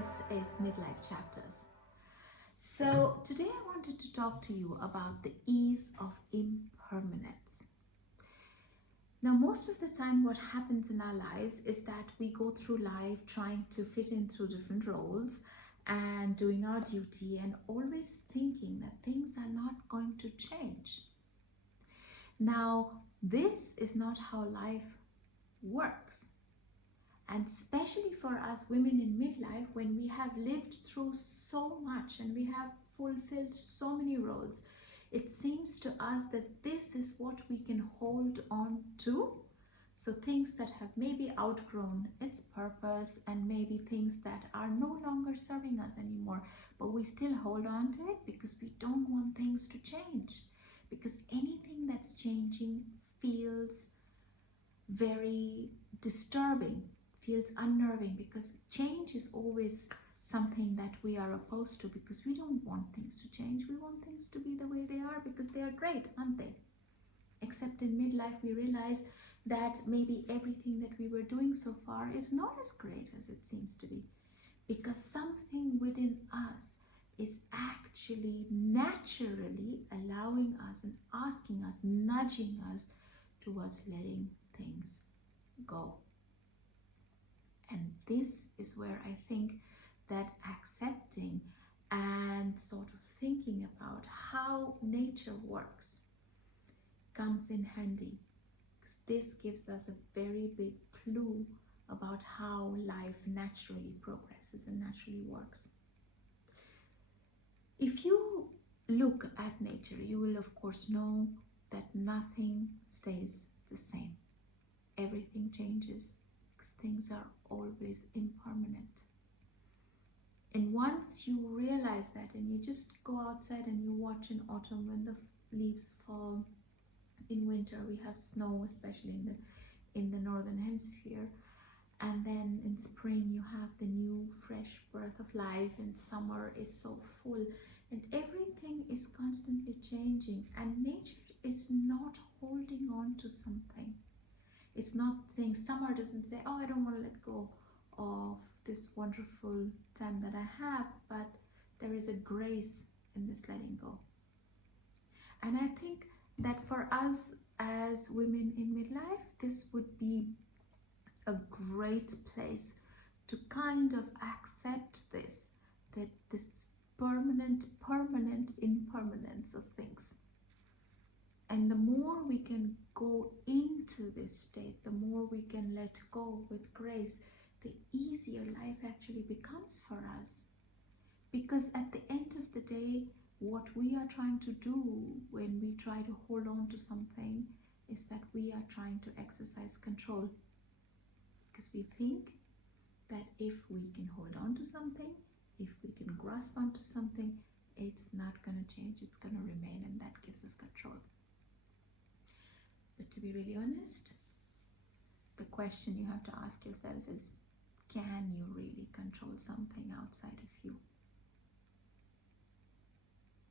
this is Midlife Chapters. So today I wanted to talk to you about the ease of impermanence. Now, most of the time what happens in our lives is that we go through life trying to fit in through different roles and doing our duty and always thinking that things are not going to change. Now, this is not how life works. And especially for us women in midlife, when we have lived through so much and we have fulfilled so many roles, it seems to us that this is what we can hold on to. So things that have maybe outgrown its purpose and maybe things that are no longer serving us anymore, but we still hold on to it because we don't want things to change. Because anything that's changing feels very disturbing, feels unnerving, because change is always something that we are opposed to, because we don't want things to change. We want things to be the way they are because they are great, aren't they? Except in midlife we realize that maybe everything that we were doing so far is not as great as it seems to be, because something within us is actually naturally allowing us and asking us, nudging us towards letting things go. And this is where I think that accepting and sort of thinking about how nature works comes in handy, because this gives us a very big clue about how life naturally progresses and naturally works. If you look at nature, you will of course know that nothing stays the same. Everything changes because things are always impermanent. And once you realize that, and you just go outside and you watch in autumn when the leaves fall, in winter we have snow, especially in the northern hemisphere, and then in spring you have the new fresh birth of life, and summer is so full, and everything is constantly changing, and nature is not holding on to something. It's not saying, summer doesn't say, oh, I don't want to let go of this wonderful time that I have, but there is a grace in this letting go. And I think that for us as women in midlife, this would be a great place to kind of accept this, that this permanent impermanence of things. And the more we can go into this state, the more we can let go with grace, the easier life actually becomes for us. Because at the end of the day, what we are trying to do when we try to hold on to something is that we are trying to exercise control. Because we think that if we can hold on to something, if we can grasp onto something, it's not going to change, it's going to remain, and that gives us control. But to be really honest, the question you have to ask yourself is, can you really control something outside of you?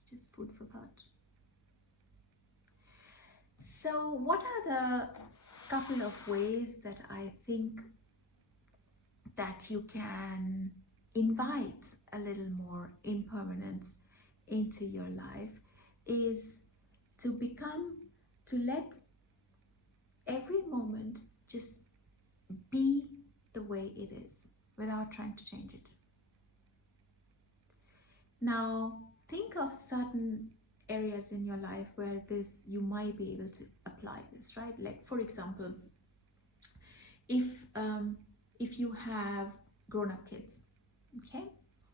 Just food for thought. So what are the couple of ways that I think that you can invite a little more impermanence into your life is to let every moment just be the way it is without trying to change it. Now, think of certain areas in your life where you might be able to apply this, right? Like, for example, if you have grown-up kids, okay?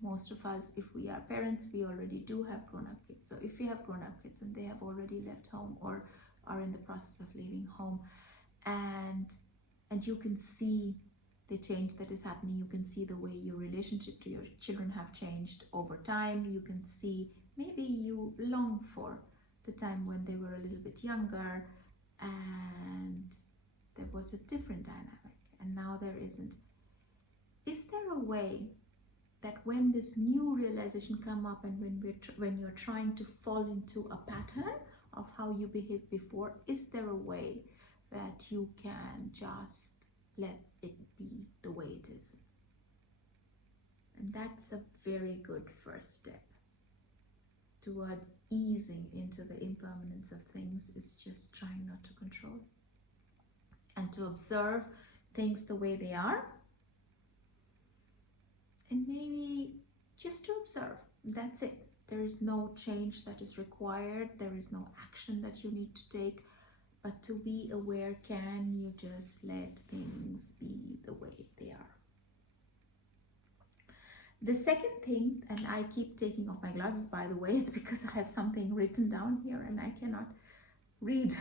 Most of us, if we are parents, we already do have grown-up kids. So if you have grown-up kids and they have already left home or are in the process of leaving home, and you can see the change that is happening, you can see the way your relationship to your children have changed over time, you can see maybe you long for the time when they were a little bit younger and there was a different dynamic and now there isn't. Is there a way that when this new realization come up and when you're trying to fall into a pattern of how you behaved before, is there a way that you can just let it be the way it is? And that's a very good first step towards easing into the impermanence of things, is just trying not to control and to observe things the way they are, and maybe just to observe. That's it. There is no change that is required. There is no action that you need to take, but to be aware, can you just let things be the way they are? The second thing, and I keep taking off my glasses by the way, is because I have something written down here and I cannot read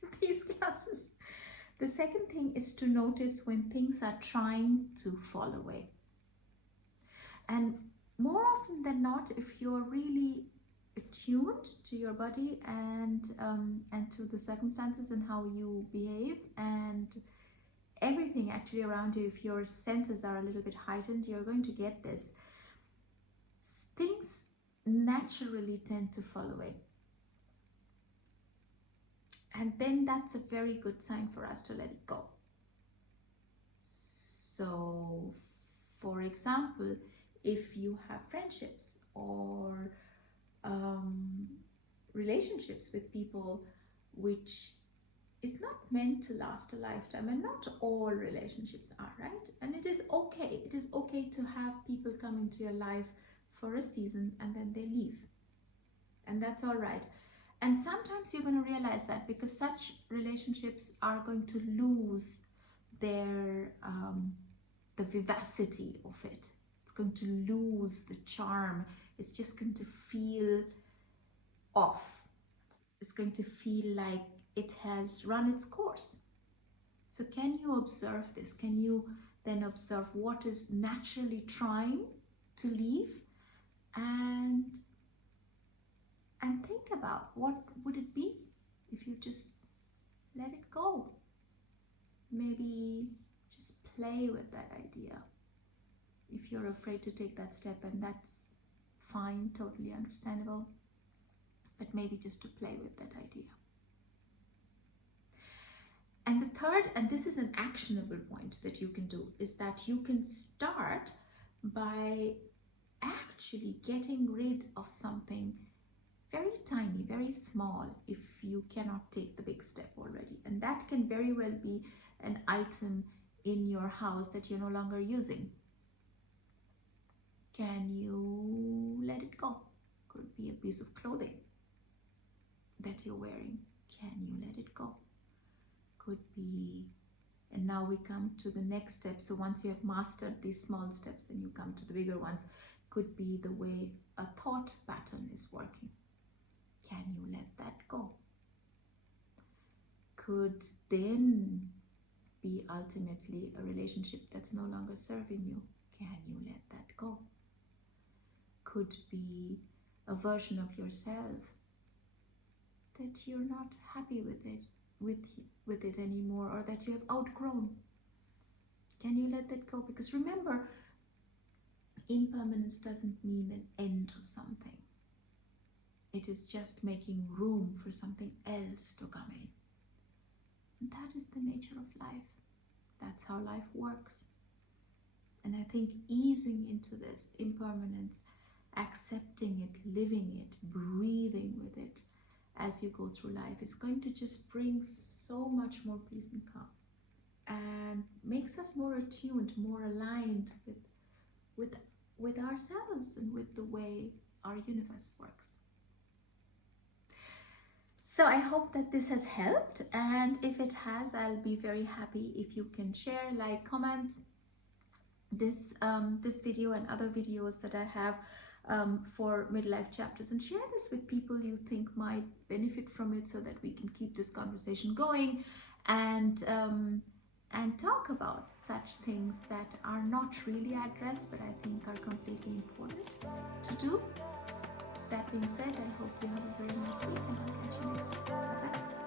with these glasses. The second thing is to notice when things are trying to fall away. And more often than not, if you're really attuned to your body and to the circumstances and how you behave and everything actually around you, if your senses are a little bit heightened, you're going to get this. Things naturally tend to fall away. And then that's a very good sign for us to let it go. So, for example, if you have friendships or relationships with people which is not meant to last a lifetime, and not all relationships are, right? And it is okay. It is okay to have people come into your life for a season and then they leave. And that's all right. And sometimes you're going to realize that, because such relationships are going to lose their the vivacity of it. It's going to lose the charm. It's just going to feel off. It's going to feel like it has run its course. So can you observe this? Can you then observe what is naturally trying to leave, and think about what would it be if you just let it go? Maybe just play with that idea. If you're afraid to take that step, and that's fine, totally understandable, but maybe just to play with that idea. And the third, and this is an actionable point that you can do, is that you can start by actually getting rid of something very tiny, very small, if you cannot take the big step already. And that can very well be an item in your house that you're no longer using. Can you let it go? Could be a piece of clothing that you're wearing. Can you let it go? Could be, and now we come to the next step. So once you have mastered these small steps, then you come to the bigger ones. Could be the way a thought pattern is working. Can you let that go? Could then be ultimately a relationship that's no longer serving you. Can you let that go? Could be a version of yourself that you're not happy with it anymore, or that you have outgrown. Can you let that go? Because remember, impermanence doesn't mean an end of something. It is just making room for something else to come in. And that is the nature of life. That's how life works. And I think easing into this impermanence, accepting it, living it, breathing with it as you go through life, is going to just bring so much more peace and calm, and makes us more attuned, more aligned with ourselves and with the way our universe works. So I hope that this has helped, and if it has, I'll be very happy if you can share, like, comment this video and other videos that I have for midlife chapters, and share this with people you think might benefit from it, so that we can keep this conversation going, and talk about such things that are not really addressed, but I think are completely important to do. That being said, I hope you have a very nice week, and I'll catch you next time. Bye-bye.